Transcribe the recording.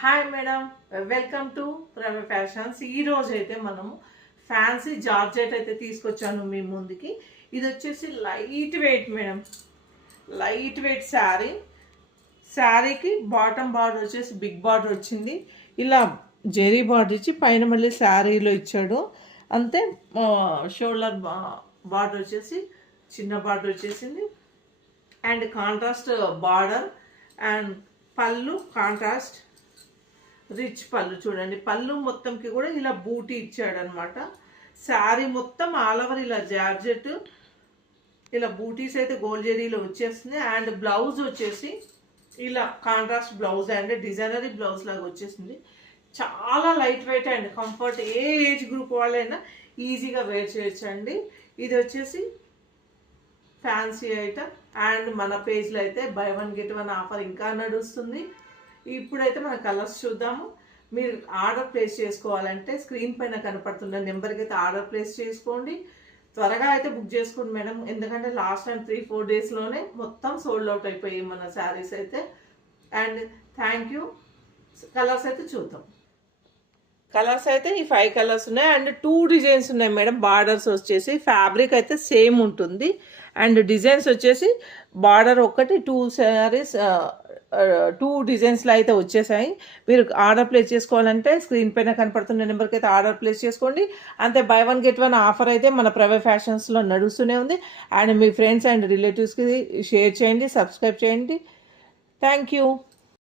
Hi madam, welcome to ప్రవే fashions. ఈరోజు అయితే మనము ఫ్యాన్సీ జార్జెట్ అయితే తీసుకొచ్చాను మీ ముందుకి. ఇది వచ్చేసి light weight madam, light weight శారీకి బాటమ్ బార్డర్ వచ్చేసి బిగ్ బార్డర్ వచ్చింది. ఇలా జెరీ బార్డర్ ఇచ్చి పైన మళ్ళీ శారీలో ఇచ్చాడు. అంతే షోల్డర్ బార్డర్ వచ్చేసి చిన్న బార్డర్ వచ్చేసింది. అండ్ కాంట్రాస్ట్ బార్డర్ అండ్ పళ్ళు కాంట్రాస్ట్ రిచ్ పళ్ళు. చూడండి, పళ్ళు మొత్తంకి కూడా ఇలా బూటీ ఇచ్చాడనమాట. శారీ మొత్తం ఆల్ ఓవర్ ఇలా జార్జెట్, ఇలా బూటీస్ అయితే గోల్డ్ జెరీలో వచ్చేస్తుంది. అండ్ బ్లౌజ్ వచ్చేసి ఇలా contrast blouse and designery blouse లాగా వచ్చేసింది. చాలా light weight and comfort, A age group వాళ్ళైనా ఈజీగా వేర్ చేయొచ్చండి. ఇది వచ్చేసి ఫ్యాన్సీ ఐటమ్. అండ్ మన పేజ్లో అయితే బై 1 get 1 ఆఫర్ ఇంకా నడుస్తుంది. ఇప్పుడైతే మన కలర్స్ చూద్దాము. మీరు ఆర్డర్ ప్లేస్ చేసుకోవాలంటే స్క్రీన్ పైన కనపడుతున్న నెంబర్కి అయితే ఆర్డర్ ప్లేస్ చేసుకోండి. త్వరగా అయితే బుక్ చేసుకోండి మేడం, ఎందుకంటే లాస్ట్ టైం 3-4 డేస్లోనే మొత్తం సోల్డ్ అవుట్ అయిపోయాయి మన శారీస్ అయితే. And thank you. కలర్స్ అయితే చూద్దాం. కలర్స్ అయితే ఈ 5 కలర్స్ ఉన్నాయి అండ్ 2 డిజైన్స్ ఉన్నాయి మేడం. బార్డర్స్ వచ్చేసి ఫ్యాబ్రిక్ అయితే సేమ్ ఉంటుంది అండ్ డిజైన్స్ వచ్చేసి బార్డర్ ఒకటి 2 శారీస్ 2 డిజైన్స్లో అయితే వచ్చేసాయి. మీరు ఆర్డర్ ప్లేస్ చేసుకోవాలంటే స్క్రీన్ పైన కనపడుతున్న నెంబర్కి అయితే ఆర్డర్ ప్లేస్ చేసుకోండి. అంతే బై 1 get 1 ఆఫర్ అయితే మన ప్రవే ఫ్యాషన్స్లో నడుస్తూనే ఉంది. అండ్ మీ ఫ్రెండ్స్ అండ్ రిలేటివ్స్కి షేర్ చేయండి, సబ్స్క్రైబ్ చేయండి. Thank you.